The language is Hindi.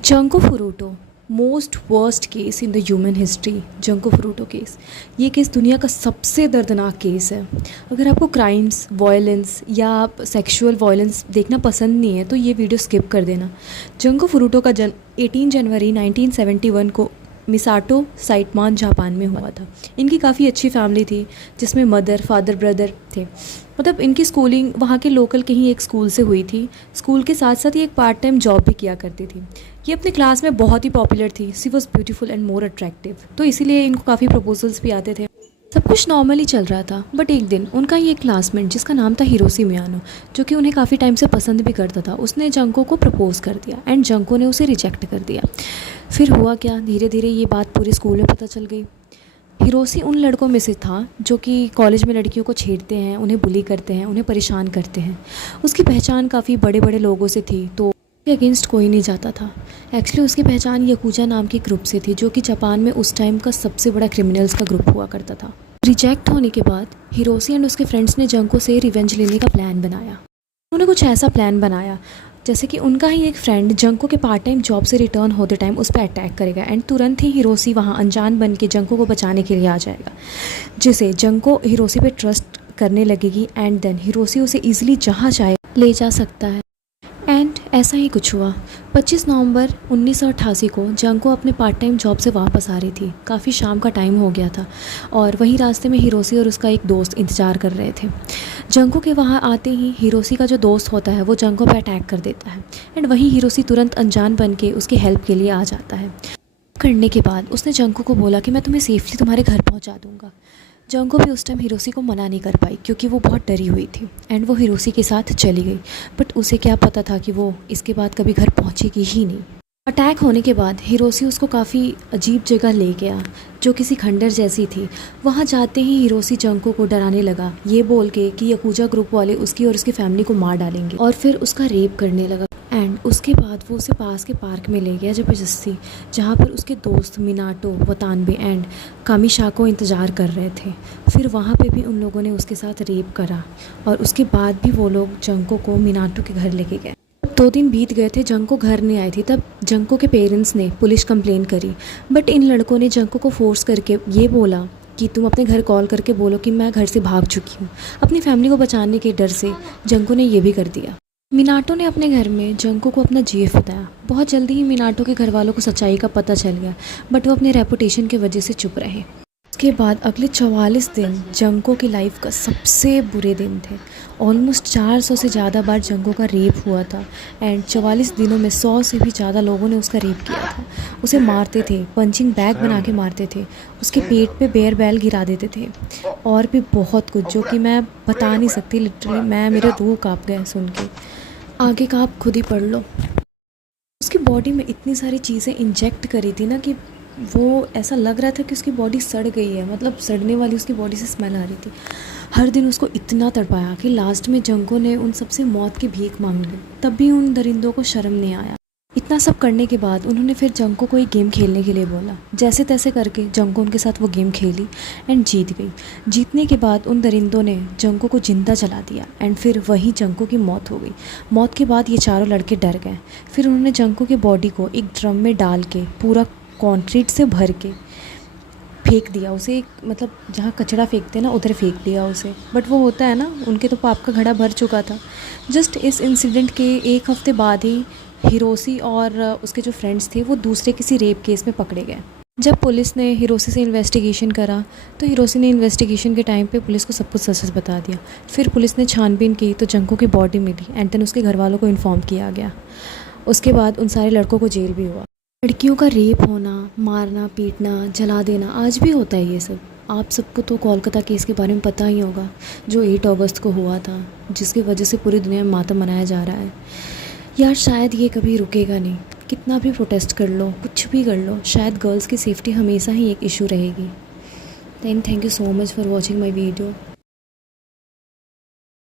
Junko Furuta most worst case in the human history. Junko Furuta case, ये केस दुनिया का सबसे दर्दनाक केस है। अगर आपको क्राइम्स, वायलेंस या सेक्सुअल वायलेंस देखना पसंद नहीं है तो ये वीडियो स्किप कर देना। जंको फुरुटो का जन्म 18 जनवरी 1971 को मिसाटो, साइटमान, जापान में हुआ था। इनकी काफ़ी अच्छी फैमिली थी जिसमें मदर, फादर, ब्रदर थे। मतलब इनकी स्कूलिंग वहाँ के लोकल कहीं एक स्कूल से हुई थी। स्कूल के साथ साथ ये एक पार्ट टाइम जॉब भी किया करती थी। ये अपने क्लास में बहुत ही पॉपुलर थी। She was beautiful and more attractive, तो इसीलिए इनको काफ़ी प्रपोजल्स भी आते थे। सब कुछ नॉर्मली चल रहा था, बट एक दिन उनका ही एक क्लासमेट जिसका नाम था हिरोशी मियानो, जो कि उन्हें काफ़ी टाइम से पसंद भी करता था, उसने जंको को प्रपोज़ कर दिया एंड जंको ने उसे रिजेक्ट कर दिया। फिर हुआ क्या, धीरे धीरे ये बात पूरे स्कूल में पता चल गई। हिरोशी उन लड़कों में से था जो कि कॉलेज में लड़कियों को छेड़ते हैं, उन्हें बुली करते हैं, उन्हें परेशान करते हैं। उसकी पहचान काफ़ी बड़े बड़े लोगों से थी, तो उसके अगेंस्ट कोई नहीं जाता था। एक्चुअली उसकी पहचान याकुजा नाम के ग्रुप से थी, जो कि जापान में उस टाइम का सबसे बड़ा क्रिमिनल्स का ग्रुप हुआ करता था। रिजेक्ट होने के बाद हिरोशी एंड उसके फ्रेंड्स ने जंको से रिवेंज लेने का प्लान बनाया। उन्होंने कुछ ऐसा प्लान बनाया जैसे कि उनका ही एक फ्रेंड जंको के पार्ट टाइम जॉब से रिटर्न होते टाइम उस पर अटैक करेगा एंड तुरंत ही हिरोशी वहाँ अनजान बन के जंको को बचाने के लिए आ जाएगा, जिसे जंको हिरोशी पे ट्रस्ट करने लगेगी एंड देन हिरोशी उसे ईजिली जहाँ चाहे ले जा सकता है। एंड ऐसा ही कुछ हुआ। 25 नवंबर 1988 को जंको अपने पार्ट टाइम जॉब से वापस आ रही थी। काफ़ी शाम का टाइम हो गया था और वहीं रास्ते में हिरोशी और उसका एक दोस्त इंतज़ार कर रहे थे। जंको के वहाँ आते ही हिरोशी का जो दोस्त होता है वो जंको पे अटैक कर देता है एंड वहीं हिरोशी तुरंत अनजान बन के उसकी हेल्प के लिए आ जाता है। करने के बाद उसने जंको को बोला कि मैं तुम्हें सेफली तुम्हारे घर पहुँचा दूँगा। जंको भी उस टाइम हिरोशी को मना नहीं कर पाई क्योंकि वो बहुत डरी हुई थी एंड वो हिरोशी के साथ चली गई। बट उसे क्या पता था कि वो इसके बाद कभी घर पहुंचेगी ही नहीं। अटैक होने के बाद हिरोशी उसको काफ़ी अजीब जगह ले गया जो किसी खंडर जैसी थी। वहाँ जाते ही हिरोशी जंको को डराने लगा, ये बोल के कि याकुजा ग्रुप वाले उसकी और उसकी फैमिली को मार डालेंगे, और फिर उसका रेप करने लगा। एंड उसके बाद वो उसे पास के पार्क में ले गया ज़बरदस्ती, जहाँ पर उसके दोस्त मिनाटो, वतानबे एंड कामिशाको इंतज़ार कर रहे थे। फिर वहाँ पे भी उन लोगों ने उसके साथ रेप करा और उसके बाद भी वो लोग जंको को मिनाटो के घर लेके गए। 2 दिन बीत गए थे, जंको घर नहीं आई थी, तब जंको के पेरेंट्स ने पुलिस कंप्लेन करी। बट इन लड़कों ने जंको को फोर्स करके ये बोला कि तुम अपने घर कॉल करके बोलो कि मैं घर से भाग चुकी हूँ। अपनी फैमिली को बचाने के डर से जंको ने ये भी कर दिया। मिनाटो ने अपने घर में जंको को अपना जीएफ बताया। बहुत जल्दी ही मिनाटो के घर वालों को सच्चाई का पता चल गया, बट वो अपने रेपुटेशन की वजह से चुप रहे। उसके बाद अगले 44 दिन जंको की लाइफ का सबसे बुरे दिन थे। ऑलमोस्ट 400 से ज़्यादा बार जंको का रेप हुआ था एंड 44 दिनों में 100 से भी ज़्यादा लोगों ने उसका रेप किया था। उसे मारते थे, पंचिंग बैग बना के मारते थे, उसके पेट पे बेयर बैल गिरा देते थे और भी बहुत कुछ जो कि मैं बता नहीं सकती। लिटरली मेरे रूह काँप गए सुन के। आगे का आप खुद ही पढ़ लो। उसकी बॉडी में इतनी सारी चीज़ें इंजेक्ट करी थी ना कि वो ऐसा लग रहा था कि उसकी बॉडी सड़ गई है, मतलब सड़ने वाली उसकी बॉडी से स्मेल आ रही थी। हर दिन उसको इतना तड़पाया कि लास्ट में जंको ने उन सबसे मौत की भीख मांग ली। तब भी उन दरिंदों को शर्म नहीं आया। इतना सब करने के बाद उन्होंने फिर जंको को एक गेम खेलने के लिए बोला। जैसे तैसे करके जंको उनके साथ वो गेम खेली एंड जीत गई। जीतने के बाद उन दरिंदों ने जंको को जिंदा जला दिया एंड फिर वही जंको की मौत हो गई। मौत के बाद ये चारों लड़के डर गए। फिर उन्होंने जंको के बॉडी को एक ड्रम में डाल के पूरा कंक्रीट से भर के फेंक दिया उसे। एक मतलब जहाँ कचरा फेंकते हैं ना, उधर फेंक दिया उसे। बट वो होता है ना, उनके तो पाप का घड़ा भर चुका था। जस्ट इस इंसिडेंट के 1 हफ्ते बाद ही हिरोशी और उसके जो फ्रेंड्स थे वो दूसरे किसी रेप केस में पकड़े गए। जब पुलिस ने हिरोशी से इन्वेस्टिगेशन करा तो हिरोशी ने इन्वेस्टिगेशन के टाइम पे पुलिस को सब कुछ सच बता दिया। फिर पुलिस ने छानबीन की तो जंको की बॉडी मिली एंड देन उसके घर वालों को इन्फॉर्म किया गया। उसके बाद उन सारे लड़कों को जेल भी हुआ। लड़कियों का रेप होना, मारना, पीटना, जला देना आज भी होता है ये सब। आप सबको तो कोलकाता केस के बारे में पता ही होगा जो 8 अगस्त को हुआ था, जिसकी वजह से पूरी दुनिया में मातम मनाया जा रहा है। यार शायद ये कभी रुकेगा नहीं। कितना भी प्रोटेस्ट कर लो, कुछ भी कर लो, शायद गर्ल्स की सेफ्टी हमेशा ही एक इशू रहेगी। Thank you so much for watching my video.